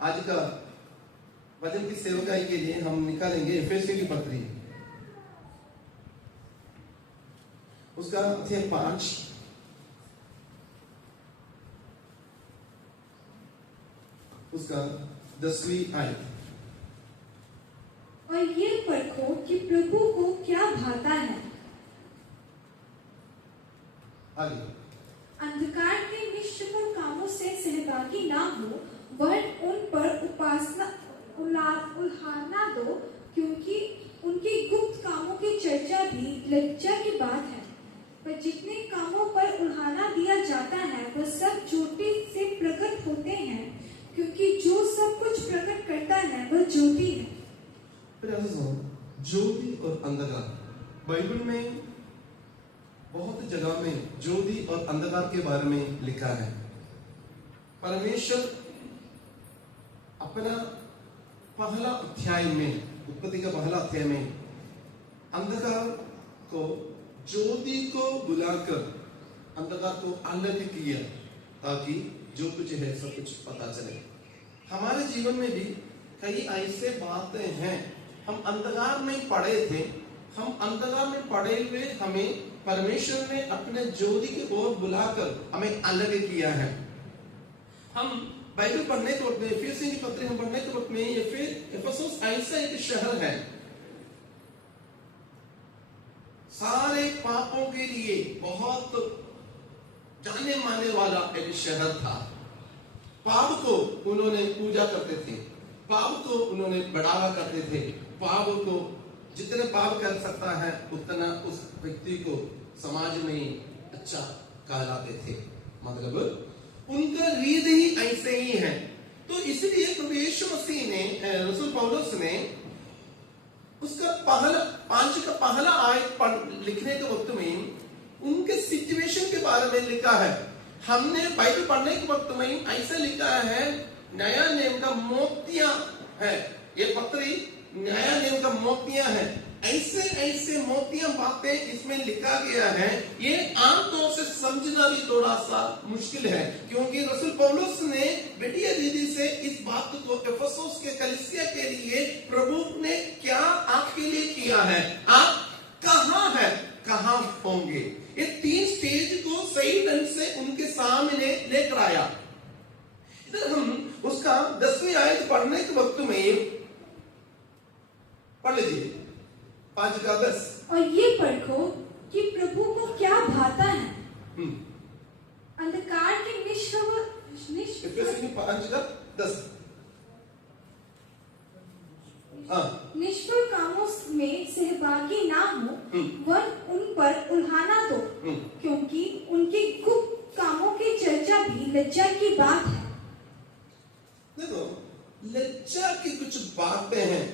आज का वचन की सेवकाई के लिए हम निकालेंगे एफेसियों की पत्री, उसका अध्याय 5 उसका 10वीं आयत। और ये परखो कि प्रभु को क्या भाता है। आगे। अंधकार के निष्फल कामों से सहभागी ना हो, वरन उन पर उल्हाना दो, क्योंकि उनके गुप्त कामों की चर्चा भी लज्जा की बात है। पर जितने कामों पर उल्हाना दिया जाता है वह सब ज्योति से प्रकट होते हैं, क्योंकि जो सब कुछ प्रकट करता है वह ज्योति है। ज्योति और अंधकार, बाइबल में बहुत जगह में ज्योति और अंधकार के बारे में लिखा है। परमेश्वर अपना पहला अध्याय में, उत्पत्ति का पहला अध्याय में अंधकार को ज्योति को बुलाकर अंधकार को अलग किया, ताकि जो कुछ है सब कुछ पता चले। हमारे जीवन में भी कई ऐसे बातें हैं, हम अंधकार में पड़े थे, हम अंधकार में पड़े हुए हमें परमेश्वर ने अपने ज्योति की ओर बुलाकर हमें अलग किया है। हम बाइबल पढ़ने के वक्त में, एफेसियों की पत्री हम पढ़ने के वक्त में, एफेसुस ऐसा एक शहर है, सारे पापों के लिए बहुत जाने माने वाला एक शहर था। पाप को उन्होंने पूजा करते थे, पाप को उन्होंने बढ़ावा करते थे, पाप को जितने पाप कर सकता है उतना उस व्यक्ति को समाज में अच्छा कहलाते थे। मतलब उनका रीत ही ऐसे ही है। तो इसलिए प्रभु यीशु मसीह ने, रसूल पौलुस ने उसका पहला 5 का पहला आयत लिखने के वक्त में उनके सिचुएशन के बारे में लिखा है। हमने बाइबल पढ़ने के वक्त में ऐसा लिखा है, नया नियम का मोतियां है, ये पत्री नया नियम का मोतियां है। ऐसे ऐसे मोतियां बातें इसमें लिखा गया है। ये आमतौर से समझना भी थोड़ा सा मुश्किल है, क्योंकि रसूल पौलुस ने बेटिया दीदी से इस बात को एफेसुस के कलीसिया के लिए प्रभु ने क्या आपके लिए किया है, आप कहां हैं, कहां होंगे, ये 3 स्टेज को सही ढंग से उनके सामने लेकर आया। इधर हम उसका 10वीं आयत पढ़ने के वक्त में पढ़ लीजिए 5 का 10। और ये परखो कि प्रभु को क्या भाता है। अंधकार के निष्फल 5 का 10 निष्फल कामों में सहभागी ना हो, वह उन पर उल्हाना दो, क्योंकि उनके गुप्त कामों की चर्चा भी लज्जा की बात है। देखो, लज्जा की कुछ बातें हैं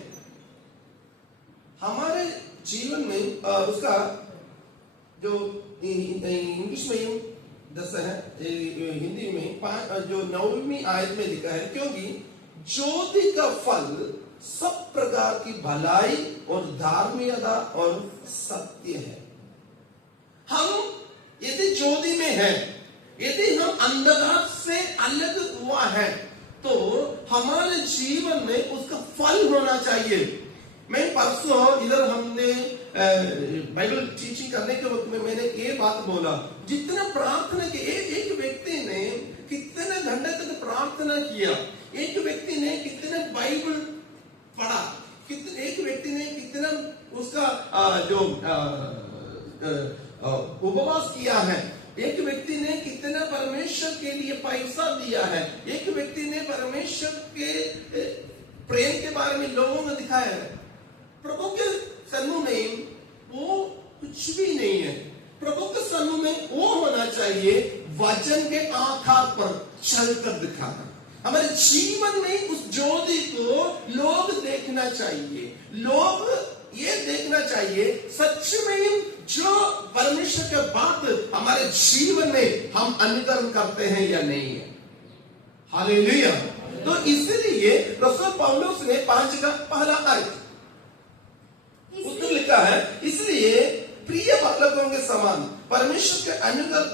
हमारे जीवन में। उसका जो इंग्लिश में 10 है, हिंदी में जो 9वीं आयत में लिखा है, क्योंकि ज्योति का फल सब प्रकार की भलाई और धार्मिकता और सत्य है। हम यदि ज्योति में हैं, यदि हम अंधकार से अलग हुआ है, तो हमारे जीवन में उसका फल होना चाहिए। मैं परसों इधर हमने बाइबल टीचिंग करने के वक्त में मैंने ये बात बोला, जितना प्रार्थना के एक व्यक्ति ने कितने घंटे तक प्रार्थना किया, एक व्यक्ति ने कितने बाइबल पढ़ा, एक व्यक्ति ने कितना उसका जो उपवास किया है, एक व्यक्ति ने कितना परमेश्वर के लिए पैसा दिया है, एक व्यक्ति ने परमेश्वर के प्रेम के बारे में लोगों को दिखाया है। प्रभु के समूह में वो कुछ भी नहीं है। प्रभु के समूह में वो होना चाहिए वचन के आधार पर चलकर दिखाना। हमारे जीवन में उस ज्योति को लोग देखना चाहिए, लोग ये देखना चाहिए सच में जो परमेश्वर की बात हमारे जीवन में हम अनुकरण करते हैं या नहीं है। हालेलुया। तो इसलिए रसूल पौलुस ने 5 का पहला आयत उत्तर लिखा है, इसलिए प्रिय बालकों के समान परमेश्वर के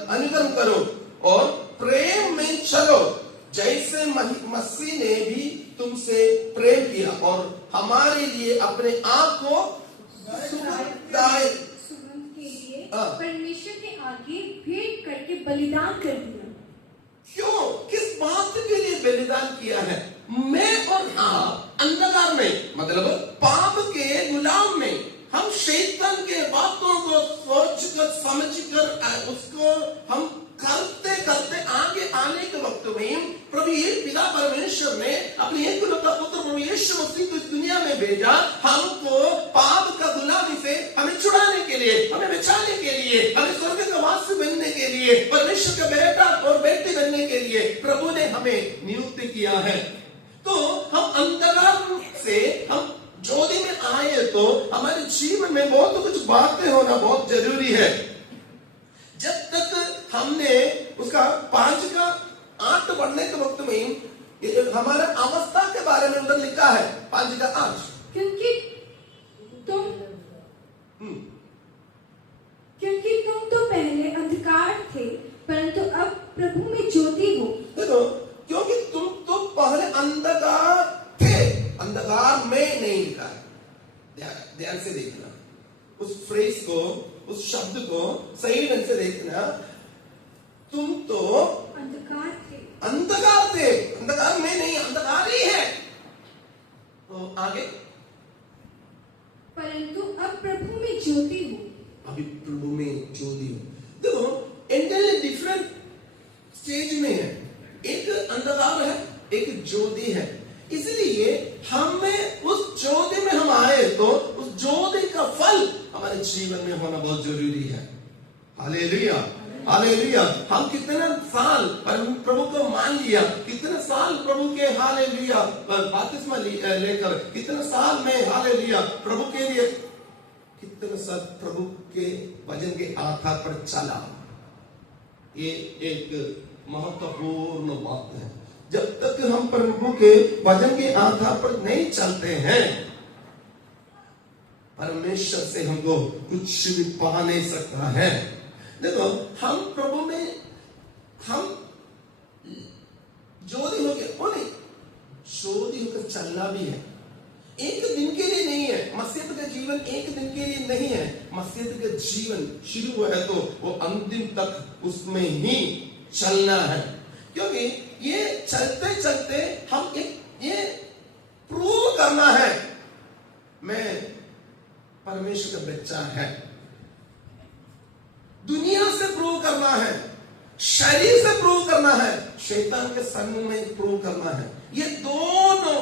अनुकरण करो और प्रेम में चलो, जैसे मसीह ने भी तुमसे प्रेम किया और हमारे लिए अपने आप को सुगंधदायक सुगंध के लिए हाँ। परमेश्वर के आगे भेंट करके बलिदान कर दिया। क्यों, किस बात के लिए बलिदान किया है? मैं और आप अंधकार में, मतलब पाप के गुलाम में, हम शैतान के बातों को सोचकर समझकर उसको हम करते करते आगे आने के वक्त में प्रभु यीशु पिता परमेश्वर ने अपने एकलौता पुत्र प्रभु यीशु मसीह को इस दुनिया में भेजा, हमको पाप का गुलामी से हमें छुड़ाने के लिए, हमें बचाने के लिए, हमें स्वर्ग का वासी बनने के लिए, परमेश्वर का बेटा और बेटी बनने के लिए प्रभु ने हमें नियुक्त किया है। तो हम अंधकार से हम ज्योति में आए तो हमारे जीवन में बहुत कुछ बातें होना बहुत जरूरी है। जब तक हमने उसका 5 का 8 पढ़ने के वक्त में हमारे अवस्था के बारे में उधर लिखा है 5 का 8, क्योंकि तुम तो पहले अंधकार थे परंतु अब प्रभु में ज्योति हो। देखो, क्योंकि तुम तो पहले अंधकार थे, अंधकार में नहीं लिखा है। ध्यान से देखना उस फ्रेज को, उस शब्द को सही ढंग से देखना। तुम तो अंधकार थे, अंधकार में नहीं, अंधकार ही है। तो आगे, परंतु अब प्रभु में ज्योति हो। अभी प्रभु में ज्योति हो। देखो, एंटायरली डिफरेंट स्टेज में है। एक अंधकार है, एक ज्योति है। इसलिए हमें उस ज्योति में हम आए तो उस ज्योति का फल हमारे जीवन में होना बहुत जरूरी है। Hallelujah, hallelujah. हम कितने साल प्रभु को मान लिया, कितने साल प्रभु के हालेलुया बपतिस्मा लेकर, कितने साल में हालेलुया प्रभु के लिए, कितने साल प्रभु के वचन के आधार पर चला। ये एक महत्वपूर्ण बात है। जब तक हम प्रभु के वचन के आधार पर नहीं चलते हैं, परमेश्वर से हमको कुछ भी पा नहीं सकता है। देखो, हम प्रभु में हम ज्योति हो गया, वो नहीं, ज्योति होकर चलना भी है। एक दिन के लिए नहीं है। मसीह का जीवन एक दिन के लिए नहीं है। मसीह का जीवन शुरू हुआ है तो वो अंतिम तक उसमें ही चलना है। क्योंकि ये चलते चलते हम ये प्रूव करना है मैं परमेश्वर का बच्चा है। दुनिया से प्रूव करना है, शरीर से प्रूव करना है, शैतान के सम्मुख में प्रूव करना है। ये दोनों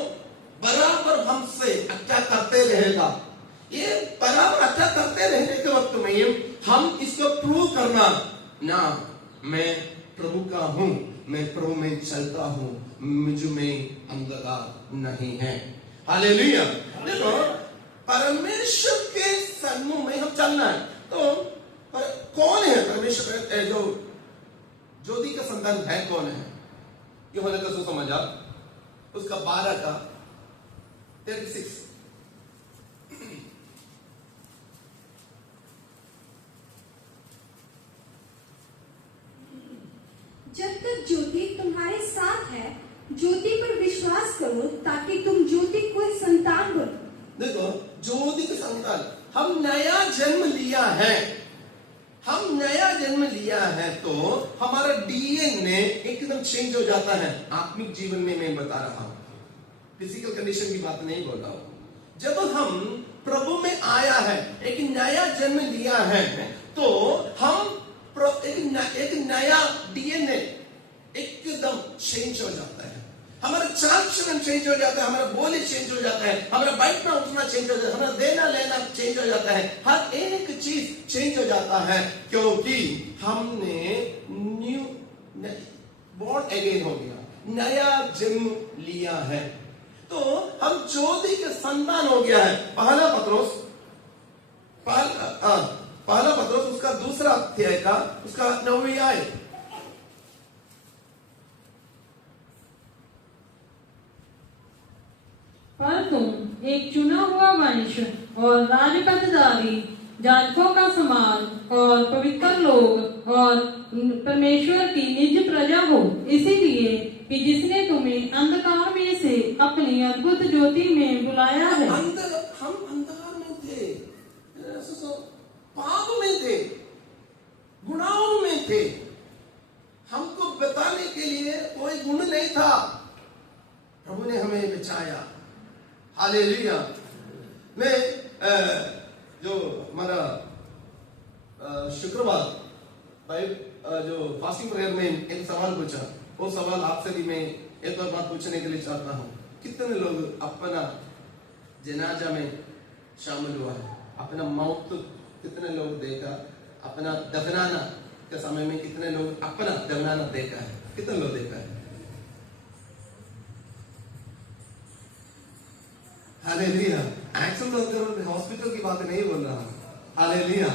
बराबर हमसे अच्छा करते रहेगा। ये बराबर अच्छा करते रहने के वक्त में हम इसको प्रूव करना ना, मैं प्रभु का हूं, मैं प्रभु में चलता हूं, मुझ में अंधकार नहीं है। हालेलुया। देखो, परमेश्वर के सम्मुख में हम चलना है। तो कौन है परमेश्वर जो ज्योति का संतान है? कौन है? यूहन्ना का सुसमाचार उसका 12 का 36। जब तक ज्योति तुम्हारे साथ है, ज्योति पर विश्वास करो ताकि तुम ज्योति को संतान बनो। देखो, ज्योति का संतान, हम नया जन्म लिया है। हम नया जन्म लिया है तो हमारा डीएनए एकदम चेंज हो जाता है। आत्मिक जीवन में मैं बता रहा हूं, फिजिकल कंडीशन की बात नहीं बोल रहा हूं। जब हम प्रभु में आया है, एक नया जन्म लिया है, तो हम एक नया डीएनए एकदम चेंज हो जाता है। हमारा चाल चलन चेंज हो जाता है, हमारा बोली चेंज हो जाता है, हमारा बैठना उठना चेंज हो जाता है, हमारा देना लेना चेंज हो जाता है, हर एक चीज चेंज हो जाता है। क्योंकि हमने न्यू बॉर्न अगेन हो गया, नया जन्म लिया है। तो हम ज्योति के संतान हो गया है। पहला पत्रोस उसका 2 अध्याय का उसका 9वीं आयत। पर तुम एक चुना हुआ वंश और राजपदधारी, जाजकों का समाज और पवित्र लोग और परमेश्वर की निज प्रजा हो। इसीलिए कि जिसने तुम्हें अंधकार में से अपनी अद्भुत ज्योति में बुलाया है। हम अंधकार में थे, पाप में थे, गुनाहों में थे, हमको बताने के लिए कोई गुण नहीं था, प्रभु ने हमें बचाया। हालेलुया। मैं जो हमारा शुक्रवार जो फास्टिंग प्रेयर में एक सवाल पूछा, वो सवाल आपसे भी मैं एक और बात पूछने के लिए चाहता हूँ। कितने लोग अपना जनाजा में शामिल हुआ है? अपना मौत कितने लोग देखा? अपना दफनाना के समय में कितने लोग अपना दफनाना देखा है? कितने लोग देखा है? हालेलुया। एक्शन हॉस्पिटल की बात नहीं बोल रहा हूं। हालेलुया।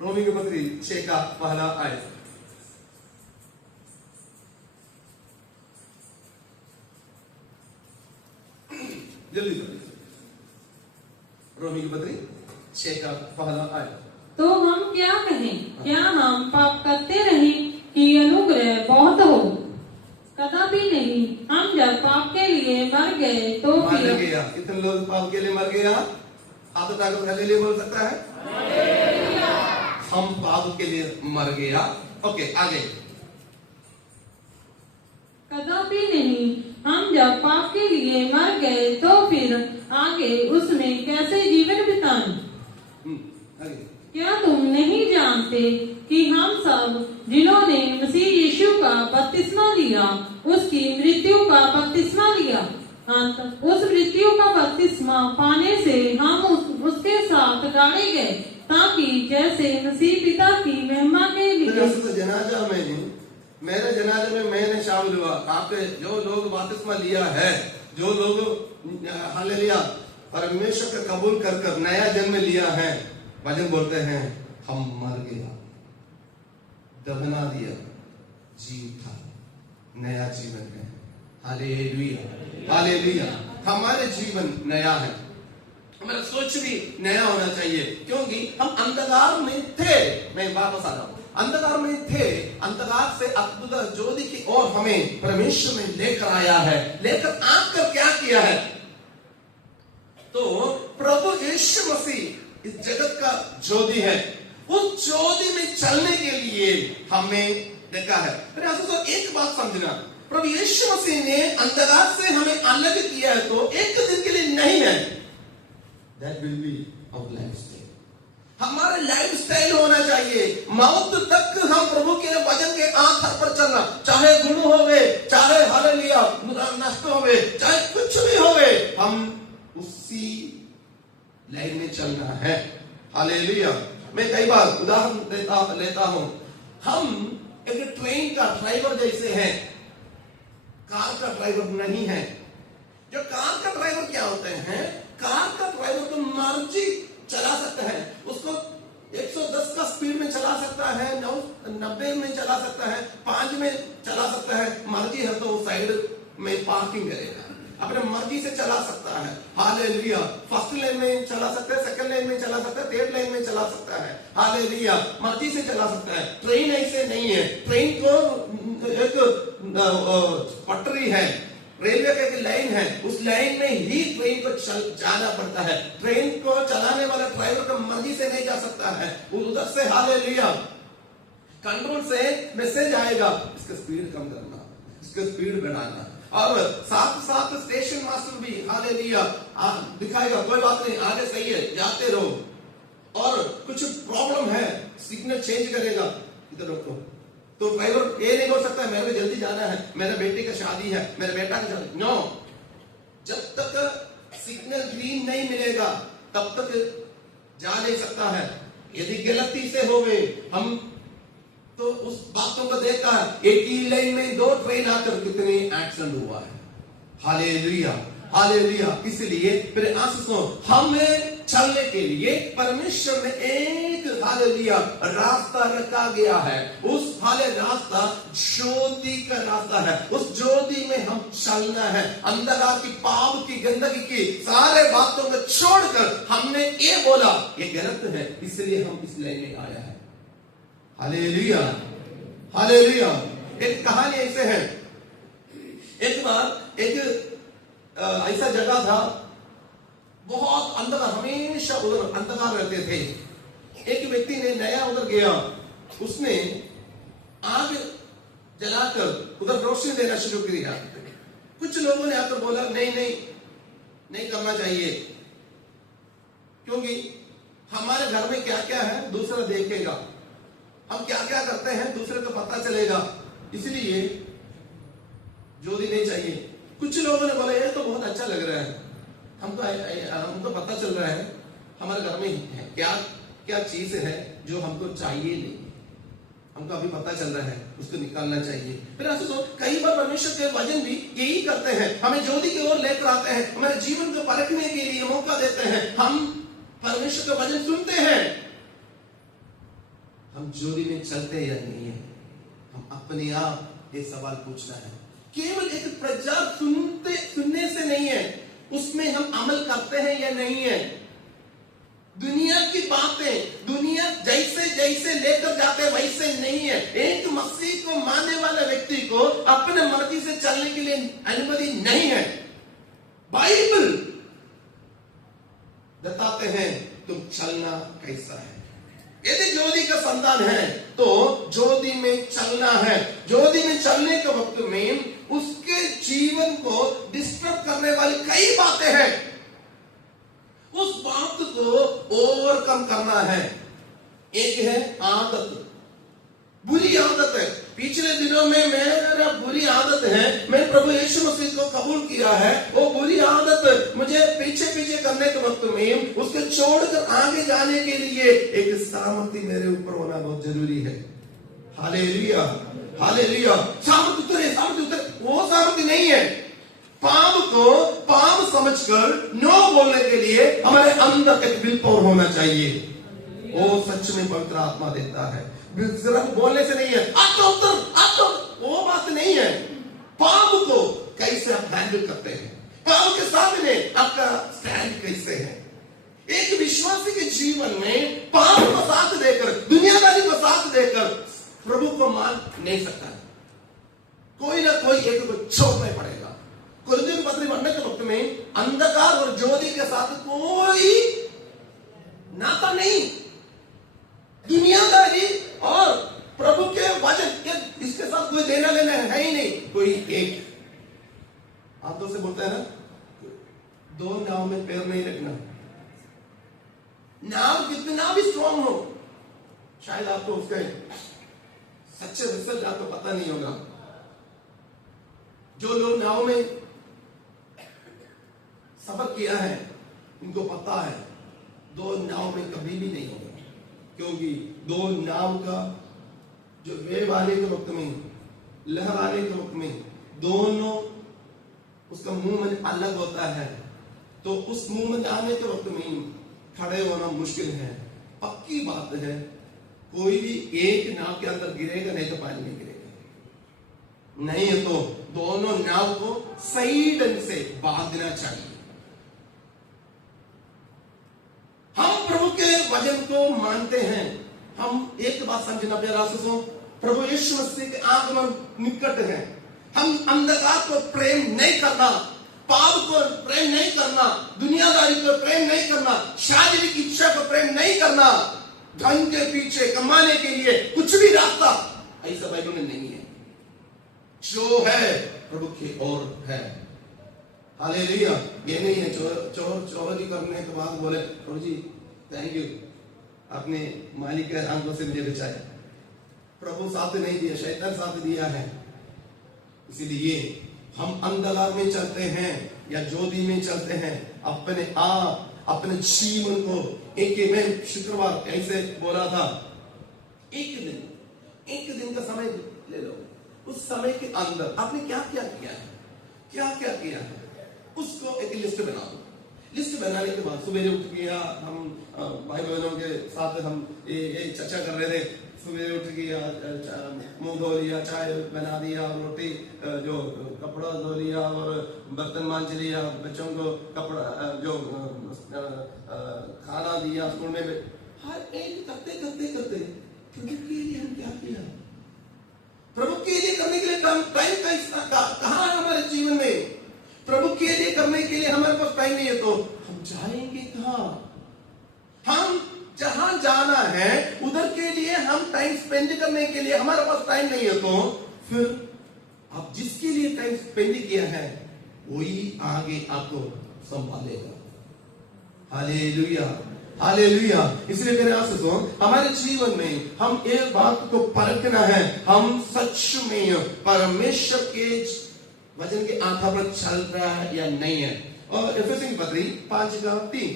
रोमी की पत्री 6 का पहला आयत। जल्दी रोमी की पत्री 6 का पहला आयत। तो हम क्या कहें? क्या हम पाप करते रहें कि अनुग्रह बहुत हो? कदापि नहीं। हम जब पाप के लिए मर गए तो मर फिर गया। कितने लोग पाप के लिए मर गया? हाथ उठाकर हालेलुया बोल सकता है? हम पाप के लिए मर गया। ओके, आगे। कदापि नहीं। हम जब पाप के लिए मर गए तो फिर आगे उसमें कैसे जीवन बिताएं? आगे। क्या तुम नहीं जानते कि हम सब जिन्होंने मसीह यीशु का बपतिस्मा लिया उसकी मृत्यु का बपतिस्मा लिया, उस मृत्यु का बपतिस्मा पाने से हम उसके साथ गाड़े गए, ताकि जैसे मसीह पिता की महिमा के लिए। जनाजा में, मेरे जनाजे में मैंने शामिल हुआ। आपके जो लोग बपतिस्मा लिया है, जो लोग हालेलुया परमेश्वर का कबूल कर नया जन्म लिया है, वचन बोलते हैं हम मर गया, दफना दिया, जीव था, नया जीवन है। Hallelujah, hallelujah. हमारे जीवन नया है, हमारा सोच भी नया होना चाहिए, क्योंकि हम अंधकार में थे। मैं वापस आ रहा हूं। अंधकार में थे, अंधकार से अद्भुत ज्योति की ओर हमें परमेश्वर ने लेकर आया है। लेकर आकर क्या किया है? तो प्रभु यीशु मसीह इस जगत का ज्योति है। उस ज्योति में चलने के लिए हमें देखा है। एक बात समझना, प्रभु यीशु मसीह ने अंधकार से हमें अलग किया है तो एक दिन के लिए नहीं है। That will be our lifestyle. हमारा लाइफस्टाइल होना चाहिए। मौत तक हम प्रभु के वचन के आधार पर चलना, चाहे गुण होवे, चाहे हालेलुया नष्ट होवे, चाहे कुछ भी होवे, हम उसी लाइन में चलना है। हालेलुया। मैं कई बार उदाहरण लेता हूं। हम एक ट्रेन का ड्राइवर जैसे हैं, कार का ड्राइवर नहीं है। जो कार का ड्राइवर क्या होते हैं? कार का ड्राइवर तो मर्जी चला सकता है, उसको 110 का स्पीड में चला सकता है, 90 में चला सकता है, 5 में चला सकता है। मर्जी है तो साइड में पार्किंग करेगा, अपने मर्जी से चला सकता है। हालेलुया। फर्स्ट लेन में चला सकता है, सेकंड लेन में चला सकता है, थर्ड लेन में चला सकता है। हालेलुया। मर्जी से चला सकता है। ट्रेन ऐसे नहीं है। ट्रेन को एक पटरी है, रेलवे का एक लाइन है, उस लाइन में ही ट्रेन को जाना पड़ता है। ट्रेन को चलाने वाला ड्राइवर का मर्जी से नहीं जा सकता है। उधर से हालेलुया कंट्रोल से मैसेज आएगा, इसका स्पीड कम करना, इसका स्पीड बढ़ाना, और साथ साथ स्टेशन मास्टर भी हालेलुया दिखाएगा, कोई बात नहीं, आगे सही है, जाते रहो। और कुछ प्रॉब्लम है, सिग्नल चेंज करेगा, इधर रोको। तो ड्राइवर ये नहीं बोल सकता मेरे को जल्दी जाना है, मेरे बेटे का शादी है, मेरे बेटा की शादी। नो, जब तक सिग्नल ग्रीन नहीं मिलेगा तब तक जा नहीं सकता है। यदि गलती से होवे हम तो उस बातों को देखता है। एक ही लाइन में 2 ट्रेन आकर कितने एक्सीडेंट हुआ है। Hallelujah, hallelujah. इसलिए फिर आंसू हमें चलने के लिए परमेश्वर ने एक हालेलुया रास्ता रखा गया है। उस हाले रास्ता ज्योति का रास्ता है। उस ज्योति में हम चलना है। अंधकार की, पाप की, गंदगी की सारे बातों को छोड़कर हमने ये बोला ये गलत है, इसलिए हम इस लाइन में आया है। Hallelujah, hallelujah. एक कहानी ऐसे है, एक बार एक ऐसा जगह था, बहुत अंधकार, हमेशा उधर अंधकार रहते थे। एक व्यक्ति ने नया उधर गया, उसने आग जलाकर उधर रोशनी देना शुरू किया। कुछ लोगों ने आकर बोला नहीं करना चाहिए, क्योंकि हमारे घर में क्या क्या है दूसरा देखेगा, हम क्या क्या करते हैं दूसरे को पता चलेगा, इसलिए ज्योति नहीं चाहिए। कुछ लोगों ने बोला ये तो बहुत अच्छा लग रहा है, हमको पता चल रहा है हमारे घर में है क्या क्या चीज है जो हमको चाहिए नहीं, हमको अभी पता चल रहा है, उसको निकालना चाहिए। फिर ऐसे तो कई बार परमेश्वर के वचन भी यही करते हैं, हमें ज्योति की ओर लेकर आते हैं, हमारे जीवन को परखने के लिए मौका देते हैं। हम परमेश्वर का वचन सुनते हैं, हम ज्योति में चलते हैं या नहीं है, हम अपने आप ये सवाल पूछना है। केवल एक प्रचार सुनने से नहीं है, उसमें हम अमल करते हैं या नहीं है। दुनिया की बातें दुनिया जैसे जैसे लेकर जाते वैसे नहीं है। एक मसीह को मानने वाले व्यक्ति को अपने मर्जी से चलने के लिए अनुमति नहीं है। बाइबल बताते हैं तुम चलना कैसा है। यदि ज्योति का संतान है तो ज्योति में चलना है। ज्योति में चलने के वक्त में उसके जीवन को डिस्टर्ब करने वाली कई बातें हैं, उस बात को ओवरकम करना है। एक है आदत, बुरी आदत है। पिछले दिनों में मेरा बुरी आदत है, मैंने प्रभु यीशु मसीह को कबूल किया है, वो बुरी आदत मुझे पीछे करने के वक्त में उसको छोड़कर आगे जाने के लिए एक सामर्थ्य मेरे ऊपर होना बहुत जरूरी है। Hallelujah hallelujah. सामर्थ्य उतरे, वो सामर्थ्य नहीं है। पाप को पाप समझकर नो बोलने के लिए हमारे अंदर एक विल पावर होना चाहिए। वो सच में पवित्र आत्मा देता है, सिर्फ बोलने से नहीं है। वो बात नहीं है। पाप को कैसे आप हैंडल करते हैं, पाप के सामने आपका स्टैंड कैसे है। एक विश्वासी के जीवन में पाप को साथ देकर, दुनियादारी को साथ देकर प्रभु को मान नहीं सकता। कोई ना कोई एक को छोड़ना पड़ेगा। कुरिन्थियों की पत्री पढ़ने के वक्त में अंधकार और ज्योति के साथ कोई नाता नहीं। दुनियादारी और प्रभु के वचन, इसके साथ कोई देना लेना है ही नहीं। कोई एक, आप तो से बोलते हैं ना, दो नाव में पैर नहीं रखना। नाव कितना भी स्ट्रॉन्ग हो, शायद आपको उसका सच्चे रिजल्ट आपको पता नहीं होगा। जो लोग नाव में सफर किया है उनको पता है दो नाव में कभी भी नहीं होगा, क्योंकि दो नाव का जो वेव आने के वक्त में, लहर आने के वक्त में, दोनों उसका मूवमेंट अलग होता है। तो उस मूवमेंट आने के वक्त में खड़े होना मुश्किल है। पक्की बात है, कोई भी एक नाव के अंदर गिरेगा नहीं तो पानी में गिरेगा। नहीं है तो दोनों नाव को सही ढंग से बांधना चाहिए। हम प्रभु के वचन को मानते हैं। हम एक बात समझना प्यारा सुनो, प्रभु यीशु मसीह के आगमन निकट है। हम अंधकार को प्रेम नहीं करना, पाप को प्रेम नहीं करना, दुनियादारी को प्रेम नहीं करना, शारीरिक इच्छा को प्रेम नहीं करना, धन के पीछे कमाने के लिए कुछ भी रास्ता ऐसा बाइबल में नहीं है। जो है प्रभु की ओर है। हालेलुया। ये नहीं है चोरी करने के बाद बोले प्रभु जी थैंक यू, आपने मालिक के आंखों से मुझे बचाया। प्रभु साथ नहीं दिया, शैतान साथ दिया है। इसीलिए हम अंधकार में चलते हैं या ज्योति में चलते हैं, अपने आप अपने जीवन को मैं शुक्रवार ऐसे बोला था, एक दिन का समय ले लो। उस समय के अंदर आपने क्या क्या किया है, उसको एक लिस्ट बना दो। लिस्ट बनाने के बाद सुबह उठ गया, हम भाई बहनों के साथ हम ये चर्चा कर रहे थे। सुबह उठ गया, मुंह धो लिया, चाय बना दिया, रोटी जो कपड़ा धो लिया और बर्तन मांज लिया, बच्चों को कपड़ा जो खाना दिया स्कूल में। हर एक करते प्रभु के लिए हम क्या किया, प्रभु के लिए करने के लिए टाइम कहाँ है हमारे जीवन करने के लिए हमारे पास टाइम नहीं है तो हम जाएंगे कहाँ? हम जहां जाना है उधर के लिए हम टाइम स्पेंड करने के लिए हमारे पास टाइम नहीं है तो फिर आप जिसके लिए टाइम स्पेंड किया है वही आगे आपको संभालेगा। Hallelujah, hallelujah. इसलिए मेरे आंसू सुनो, हमारे जीवन में हम एक बात को परखना है, हम सच में परमेश्वर के वचन के आधार पर चल रहा है या नहीं है। और इफिसियों की पत्री 5:3,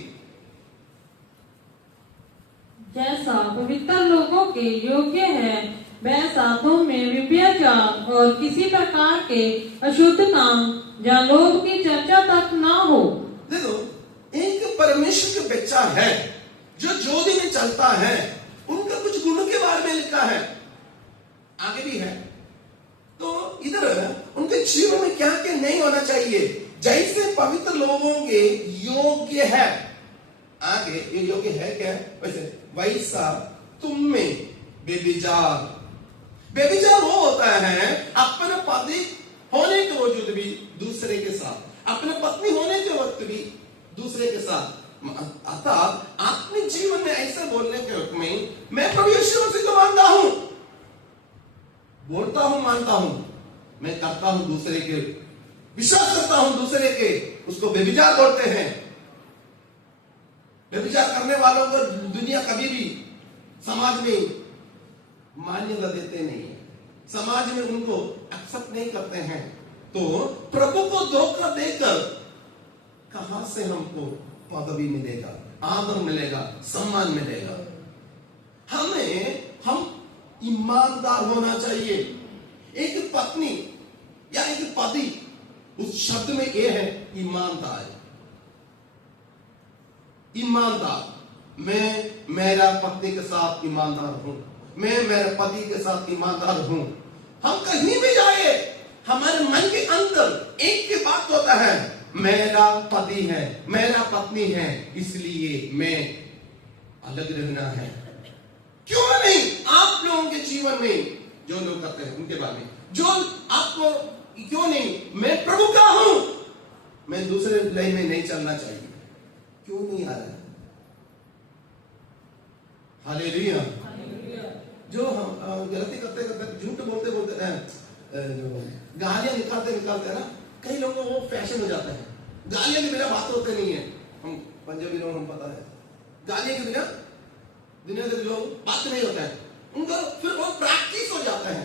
जैसा पवित्र लोगों के योग्य है वैसा तुम में व्यभिचार और किसी प्रकार के अशुद्ध काम या लोभ की चर्चा तक ना हो। देखो, एक परमेश्वर का बच्चा है जो ज्योति में चलता है, उनका कुछ गुणों के बारे में लिखा है, आगे भी है। तो इधर उनके जीवन में क्या क्या नहीं होना चाहिए, जैसे पवित्र लोगों के योग्य है, आगे ये योग्य है क्या, वैसा तुम में व्यभिचार। व्यभिचार वो होता है अपने पति होने के वजूद भी दूसरे के साथ, अपने पत्नी होने के वक्त भी दूसरे के साथ। अर्थात आत्मिक जीवन में ऐसा बोलने के वक्त में मैं प्रभु यीशु मसीह को मानता हूं, बोलता हूं, मानता हूं, मैं करता हूं दूसरे के, विश्वास करता हूं दूसरे के, उसको व्यभिचार बोलते हैं। व्यभिचार करने वालों को दुनिया कभी भी समाज में मान्यता देते नहीं है, समाज में उनको एक्सेप्ट नहीं करते हैं। तो प्रभु को धोखा देकर कहां से हमको पदवी मिलेगा, आदर मिलेगा, सम्मान मिलेगा? हम ईमानदार होना चाहिए। एक पत्नी या एक पति, उस शब्द में यह है ईमानदार। ईमानदार, मैं मेरा पत्नी के साथ ईमानदार हूं, मैं मेरे पति के साथ ईमानदार हूं। हम कहीं भी जाए हमारे मन के अंदर एक ही बात होता है, मेरा पति है, मेरा पत्नी है, इसलिए मैं अलग रहना है। क्यों नहीं? आप लोगों के जीवन में जो लोग करते हैं उनके बारे में, जो आपको क्यों नहीं, मैं प्रभु का हूं, मैं दूसरे लाइन में नहीं चलना चाहिए, क्यों नहीं आ रहा है? हालेलुया। जो हम गलती करते करते, झूठ बोलते बोलते गालियां निकालते ना, कई लोगों को वो फैशन हो जाता है। गालियां के बिना बात होते नहीं है। हम पंजाबी लोग, हम पता है, गालियां के बिना दुनिया के लोग बात नहीं होता है, उनका फिर वो प्रैक्टिस हो जाता है।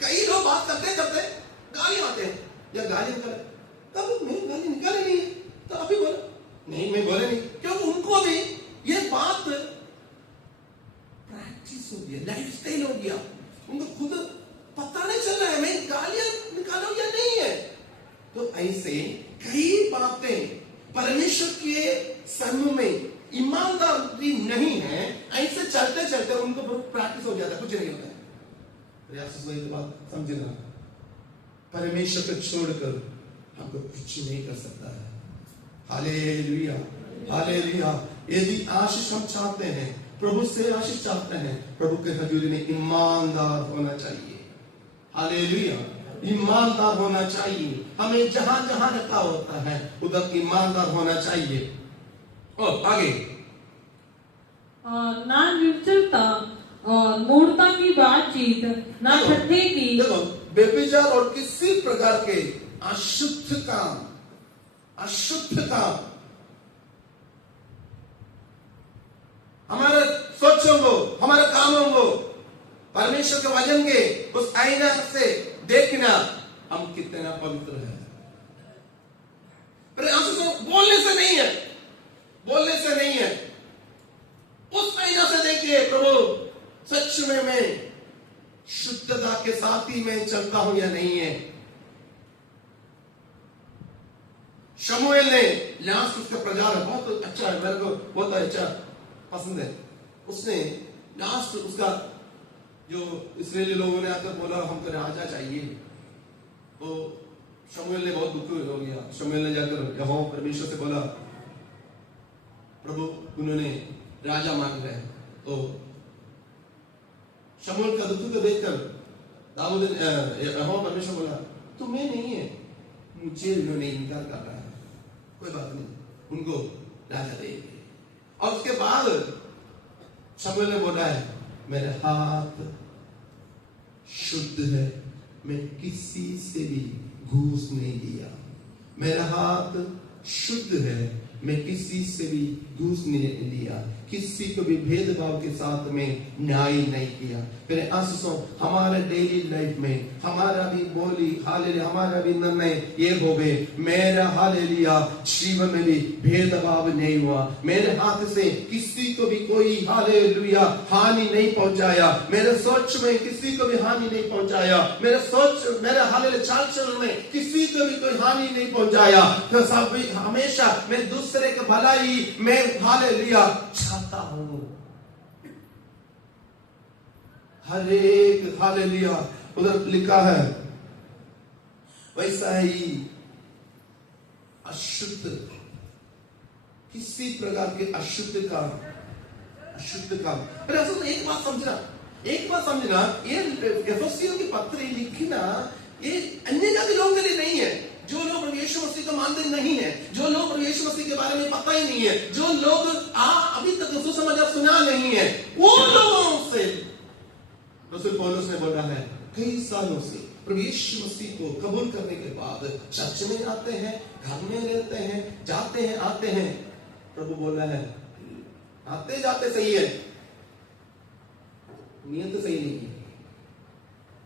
कई लोग बात करते करते गाली आते हैं या गाली निकाले, तब मैं गाली निकाले नहीं है, तो अभी बोला नहीं, मैं बोले नहीं, क्योंकि उनको भी ये बात प्रैक्टिस हो गया, लाइफस्टाइल हो गया, उनको खुद पता नहीं चल रहा है मैं गालियां निकालूं या नहीं है। तो ऐसे कई बातें परमेश्वर के सम्मुख में ईमानदारी नहीं है, ऐसे चलते चलते उनको प्रैक्टिस हो जाता है, कुछ नहीं होता है। प्रयास से ये बात समझना, परमेश्वर को छोड़कर हमको कुछ नहीं कर सकता है। Hallelujah, hallelujah. यदि आशीष हम चाहते हैं, प्रभु से आशीष चाहते हैं, प्रभु के हजूरी में ईमानदार होना चाहिए। हालेलुया, ईमानदार होना चाहिए। हमें जहां जहां रखा होता है उधर ईमानदार होना चाहिए। और आगे, और ना निर्जलता और मूर्खता की बातचीत, ना ठट्ठे की, देखो, व्यभिचार और किसी प्रकार के अशुद्ध काम, हमारे सोचों को, हमारे कामों को परमेश्वर के वचन के उस आईना से देखना, हम कितना पवित्र है। बोलने से नहीं है, बोलने से नहीं है, उस आईना से देखिए, प्रभु सच में मैं शुद्धता के साथ ही मैं चलता हूं या नहीं है। शमूएल ने लास्ट उसका प्रचार बहुत अच्छा है, मेरे को बहुत अच्छा पसंद है। उसने लास्ट उसका जो इस्राएली लोगों ने आकर बोला हमको राजा चाहिए, तो शमूएल ने बहुत दुखी हो गया। शमूएल ने जाकर यहोवा परमेश्वर से बोला, प्रभु उन्होंने राजा मांग रहे हैं। तो शमूएल का दुख को देखकर दाऊद यहोवा परमेश्वर बोला, तुम्हें नहीं है, मुझे उन्होंने इनकार कर रहा है। कोई बात नहीं, उनको राजा देंगे। और उसके बाद शमूएल ने बोला है, मेरे हाथ शुद्ध है, मैं किसी से भी घूस नहीं लिया। मेरा हाथ शुद्ध है, मैं किसी से भी घूस नहीं लिया, किसी को भी भेदभाव के साथ में न्याय नहीं किया। मेरे आंसू हमारे डेली लाइफ में हमारा भी बोली हालेलुया, हमारा भी निर्णय ये हो गए, मेरा हालेलुया जीवन में भी भेदभाव नहीं हुआ। मेरे हाथ से किसी को भी कोई हालेलुया हानि नहीं पहुंचाया। मेरे सोच में किसी को भी हानि नहीं पहुंचाया। मेरे सोच, मेरे हालेलुया चाल चलन में किसी को भी कोई हानि नहीं पहुंचाया। तो सब हमेशा मैं दूसरे की भलाई मैं हालेलुया चाहता हूं। हर एक हालेलुया उधर लिखा है, वैसा ही अशुद्ध, किसी प्रकार के अशुद्ध काम। अरे असल एक बात समझना, ये एफेसियों की पत्र लिखना ये अन्य जाति लोगों के लिए नहीं है। जो लोग प्रभु यीशु मसीह को मानते नहीं है, जो लोग प्रभु यीशु मसीह के बारे में पता ही नहीं है, जो लोग अभी तक सुसमाचार सुना नहीं है, वो लोगों से रसूल पौलुस ने बोला है, कई सालों से प्रभु यीशु मसीह को कबूल करने के बाद चर्च में आते हैं, घर में रहते हैं, जाते हैं, आते हैं। प्रभु बोला है, आते जाते सही है, नियत सही नहीं है,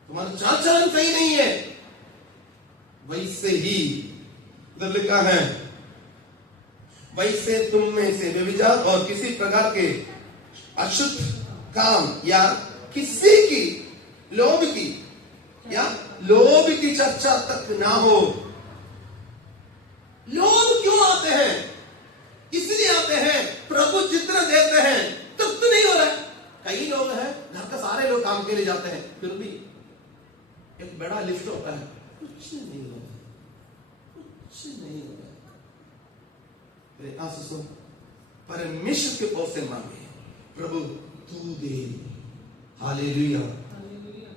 तुम्हारा चाल चलन सही नहीं है। वैसे ही उधर लिखा है, वैसे तुम में से व्यभिचार और किसी प्रकार के अशुद्ध काम या किसी की लोभ की चर्चा तक ना हो। लोभ क्यों आते हैं? इसलिए आते हैं, प्रभु जितना देते हैं तृप्त नहीं हो रहा है। कई लोग हैं, घर का सारे लोग काम के लिए जाते हैं, फिर भी एक बड़ा लिस्ट होता है, कुछ नहीं हो रहा। आंसू परमेश्वर के ओर से मांगे, प्रभु तू दे, हालेलुया,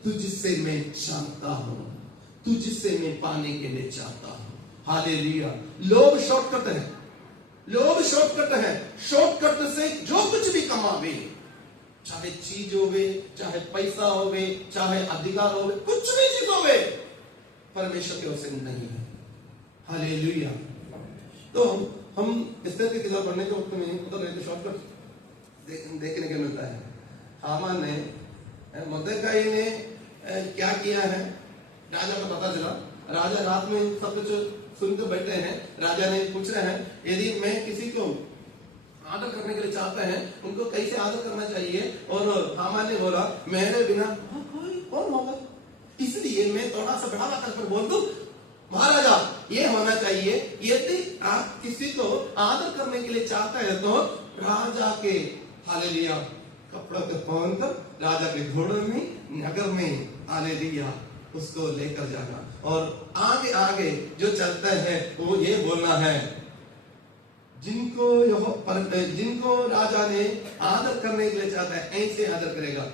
तुझसे मैं चाहता हूं, तुझसे मैं पाने के लिए चाहता हूं, हालेलुया। लोभ शॉर्टकट है, शॉर्टकट से जो कुछ भी कमावे, चाहे चीज होवे, चाहे पैसा होवे, चाहे अधिकार होवे, कुछ भी चीज होवे, परमेश्वर के ओर से नहीं है, हालेलुया। तो हम इस्तेमाल की किताब पढ़ने के वक्त में तो शॉर्टकट देखने को मिलता है। हामान ने, मर्दकाई ने क्या किया है, राजा को पता चला। राजा रात में सब कुछ सुनकर बैठे हैं। राजा ने पूछ रहे हैं, यदि मैं किसी को आदर करने के लिए चाहते हैं, उनको कैसे आदर करना चाहिए? और हामान ने बोला, मेरे बिना कोई कौन होगा, इसलिए मैं थोड़ा सा बढ़ा कर बोल दूं, महाराजा ये होना चाहिए, यदि आप किसी को आदर करने के लिए चाहते हैं तो राजा के हालेलुया कपड़ा को पहनकर राजा के घोड़े में नगर में हालेलुया उसको लेकर जाना, और आगे आगे जो चलता है वो ये बोलना है, जिनको राजा ने आदर करने के लिए चाहता है ऐसे आदर करेगा।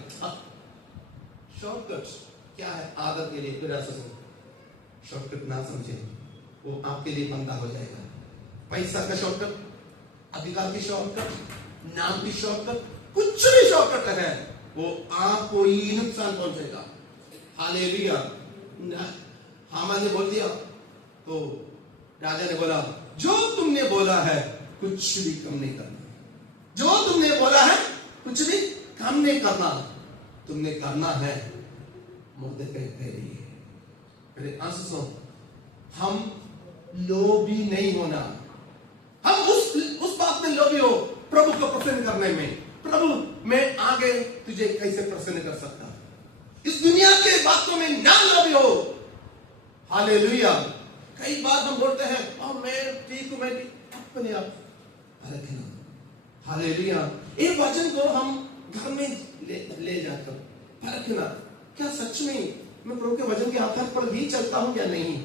शॉर्टकट क्या है आदर के लिए? शॉर्टकट ना समझे, वो आपके लिए बंदा हो जाएगा। पैसा का शॉर्टकट, अधिकार की शॉर्टकट, नाम की शॉर्टकट, कुछ भी शॉर्टकट है, वो आपको ही नुकसान पहुंचेगा। हालेलुया। हामान ने बोल दिया तो राजा ने बोला, जो तुमने बोला है कुछ भी कम नहीं करना, जो तुमने बोला है कुछ भी कम नहीं करना, तुमने करना है मुर्दे के लिए। मेरे आंसू, हम लोभी नहीं होना, हम उस बात में लोभी हो, प्रभु को प्रसन्न करने में। प्रभु मैं आगे तुझे कैसे प्रसन्न कर सकता, इस दुनिया के बातों में ना लोभी हो, हालेलुया। कई बार हम बोलते हैं, मैं ठीक हूं, मैं अपने आप रखना, हालेलुया। एक वचन को हम घर में ले जाकर परखना, क्या सच में मैं प्रभु के वचन के आधार पर भी चलता हूं या नहीं,